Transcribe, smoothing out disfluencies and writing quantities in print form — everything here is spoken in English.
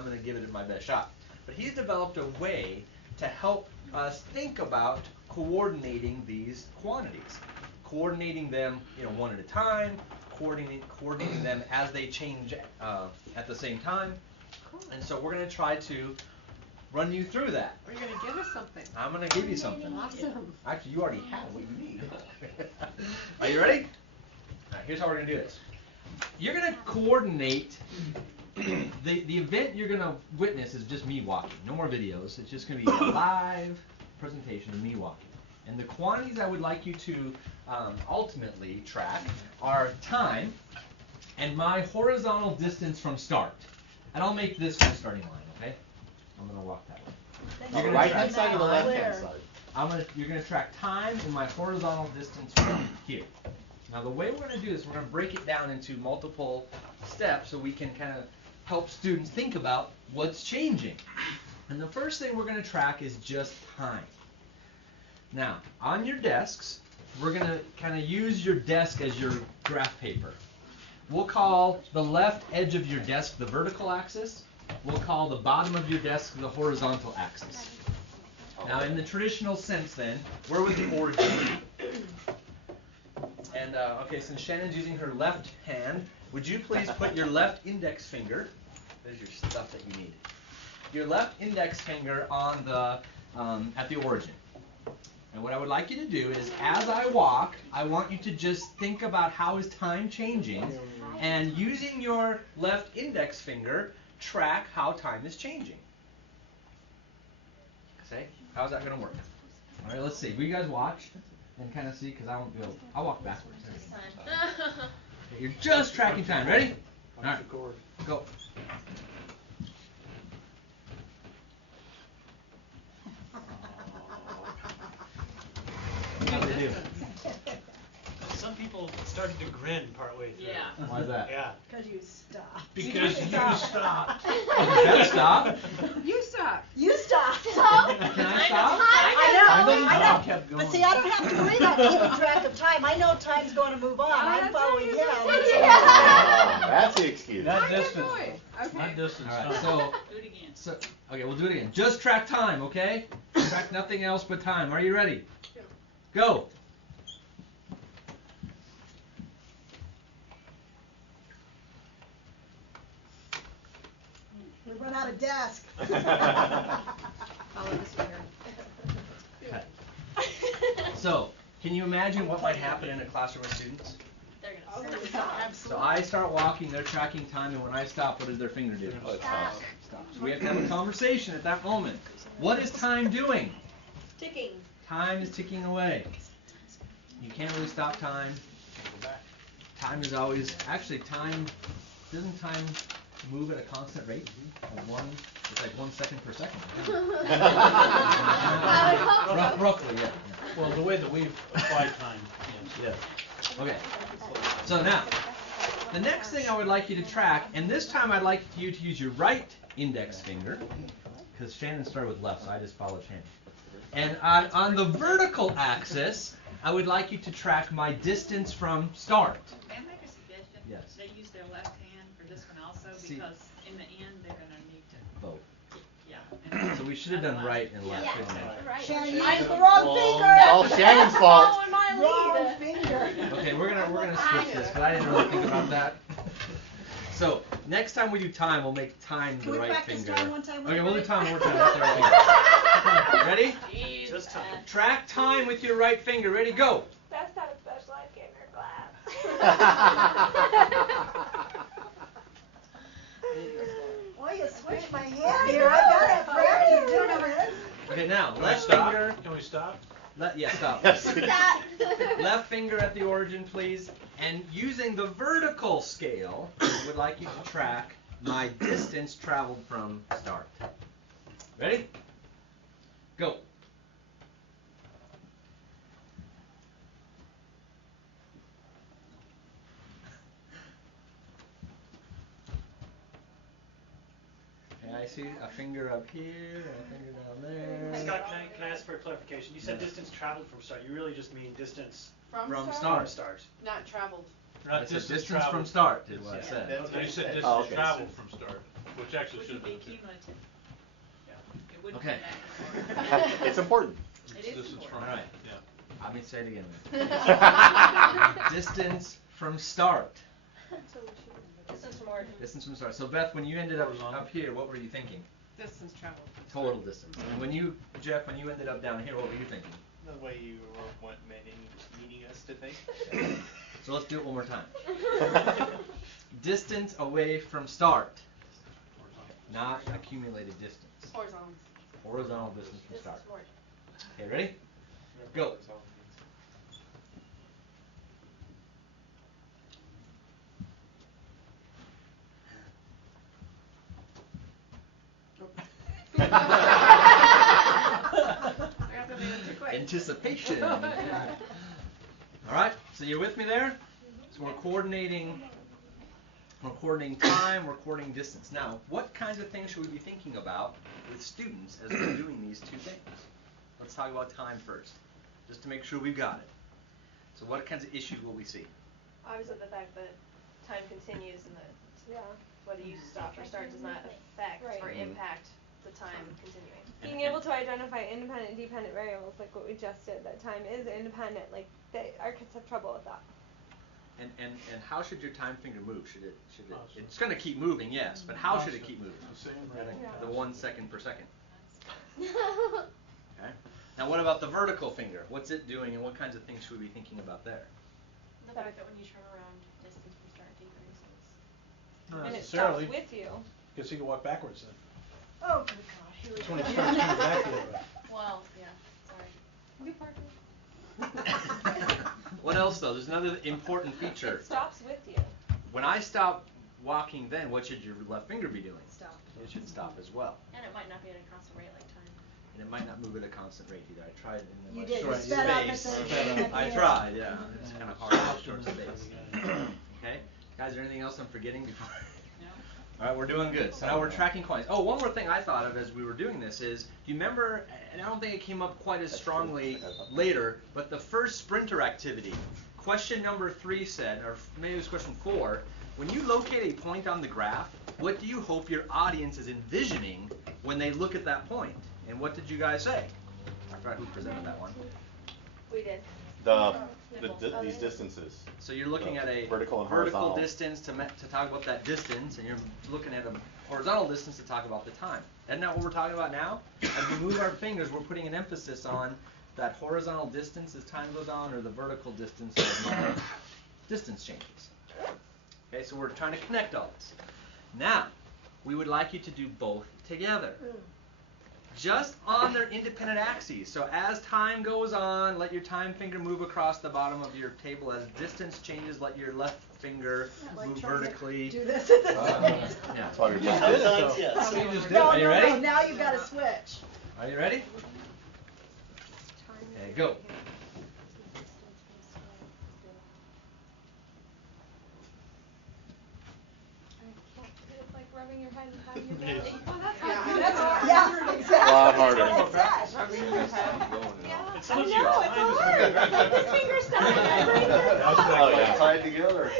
I'm going to give it my best shot. But he's developed a way to help us think about coordinating these quantities. Coordinating them, one at a time, coordinating them as they change at the same time. Cool. And so we're going to try to run you through that. Are you going to give us something? I'm going to give you something. Awesome. Actually, you already have what you need. Are you ready? All right, here's how we're going to do this. You're going to coordinate. The event you're going to witness is just me walking. No more videos. It's just going to be a live presentation of me walking. And the quantities I would like you to ultimately track are time and my horizontal distance from start. And I'll make this my starting line, okay? I'm going to walk that way. On the right-hand side or the left-hand side? You're going to track time and my horizontal distance from here. Now the way we're going to do this, we're going to break it down into multiple steps so we can kind of help students think about what's changing. And the first thing we're going to track is just time. Now, on your desks, we're going to kind of use your desk as your graph paper. We'll call the left edge of your desk the vertical axis. We'll call the bottom of your desk the horizontal axis. Now, in the traditional sense then, where would the origin be? And, okay, since Shannon's using her left hand, would you please put your left index finger, there's your stuff that you need, your left index finger on the, at the origin. And what I would like you to do is, as I walk, I want you to just think about how is time changing, and using your left index finger, track how time is changing. Okay, how's that going to work? All right, let's see. Will you guys watch and kind of see? Because I won't be able. I'll walk backwards. Okay, you're just tracking time. Ready? All right, go. How do they do? Some people started to grin partway through. Yeah. Why is that? Yeah. Because you stopped. Because you stopped. Better stop. You stop. You stopped. Can I stop? I know. But see, I don't have to worry about keeping track of time. I know time's going to move on. I'm following him. That's the excuse. Not I'm distance. okay. Not distance. All right, no. Do it again. so okay, we'll do it again. Just track time, okay? Track nothing else but time. Are you ready? Go. We run out of desk. Follow this finger. Okay. So, can you imagine what might happen in a classroom with students? They're Oh, gonna stop. So I start walking, they're tracking time, and when I stop, what does their finger do? Stop. Stop. So we have to have a conversation at that moment. What is time doing? Ticking. Time is ticking away. You can't really stop time. Time is always, actually doesn't time move at a constant rate? It's like 1 second per second. Roughly, yeah. Well, the way that we've applied time. Yes. Okay. So now, the next thing I would like you to track, and this time I'd like you to use your right index finger, because Shannon started with left, so I just followed Shannon. And on the vertical axis, I would like you to track my distance from start. May I make a suggestion? Yes. They use their left hand for this one also See- because in the end they're gonna need to. Both. Yeah. So we should have done right and left. shouldn't we? Shannon, you used the wrong finger. All Shannon's fault. Wrong finger. Okay, we're gonna switch this because I didn't really think about that. So next time we do time, we'll make time Can the we right practice finger. time one time? Okay, we'll do time one more time. That's the right finger. Ready? Just time. Track time with your right finger. Ready? Go. Best had a special ed gamer class. Well, you switched my hand here. I got it practice doing it. Okay, now left Stop. finger. Can we stop? Yeah, stop. Stop. Left finger at the origin, please. And using the vertical scale, I would like you to track my distance traveled from start. Ready? Go. Okay, I see a finger up here and a finger down there. Scott, can I ask for a clarification? You said distance traveled from start. You really just mean distance From from start. start. Not traveled. Not It's a distance from start is what I said. Okay. You said distance Oh, okay. traveled from start. Which actually Which should would have be been. cumulative. Yeah. It wouldn't Okay. be back and forth. It's important. It is Distance from. important. All right. Yeah. Let me say it again. Distance from start. Distance from origin. Distance from start. So Beth, when you ended up Horizontal. up here, what were you thinking? Distance traveled. Total distance. And when you, Jeff, when you ended up down here, what were you thinking? The way you were meaning us to think. So let's do it one more time. Distance away from start, not accumulated distance. Horizontal. Horizontal distance from start. Distance from origin. Okay, ready? Go. I got to leave it too quick. Anticipation. All right, so you're with me there? So we're coordinating time, we're coordinating distance. Now, what kinds of things should we be thinking about with students as we're doing these two things? Let's talk about time first, just to make sure we've got it. So what kinds of issues will we see? Obviously, the fact that time continues and that whether you stop or start does not affect or impact the time continuing. Being able to identify independent and dependent variables, like what we just did, that time is independent, like our kids have trouble with that. And how should your time finger move? Should it it's going to keep moving, yes, but how should it keep moving? The same rate. The 1 second per second. Okay. Now what about the vertical finger? What's it doing and what kinds of things should we be thinking about there? The fact that when you turn around, distance from start decreases. Not And it stops necessarily. with you. Because you can walk backwards then. Oh, good God, here we That's when it go. starts coming back the other way. Well, yeah, sorry. New parking. What else though? There's another important feature. It stops with you. When I stop walking then, what should your left finger be doing? Stop. It should stop as well. And it might not be at a constant rate like time. And it might not move at a constant rate either. I tried in the You like, did, you short sped up at space. the end at the I end. tried, yeah. It's kind of hard in short space. Okay? Guys, is there anything else I'm forgetting before? All right, we're doing good. So now we're tracking quantities. Oh, one more thing I thought of as we were doing this is, do you remember, and I don't think it came up quite as strongly later, but the first sprinter activity, question number 3 said, or maybe it was question 4, when you locate a point on the graph, what do you hope your audience is envisioning when they look at that point? And what did you guys say? I forgot who presented that one. We did. These distances. So you're looking at a Vertical and horizontal. distance to talk about that distance, and you're looking at a horizontal distance to talk about the time. Isn't that what we're talking about now? As we move our fingers, we're putting an emphasis on that horizontal distance as time goes on, or the vertical distance as distance changes. Okay, so we're trying to connect all this. Now, we would like you to do both together. Just on their independent axes. So as time goes on, let your time finger move across the bottom of your table. As distance changes, let your left finger move vertically. Do this at the same time. Yeah. That's why you're just No, Are you ready? no, now you've got to switch. Are you ready? Okay, go. It's like rubbing your head and patting your belly. Yeah, exactly. A lot harder. That's what it said. It's I not know, your it's time is hard. weird. It's like this finger stuck in my brain. Oh, yeah. Tied together.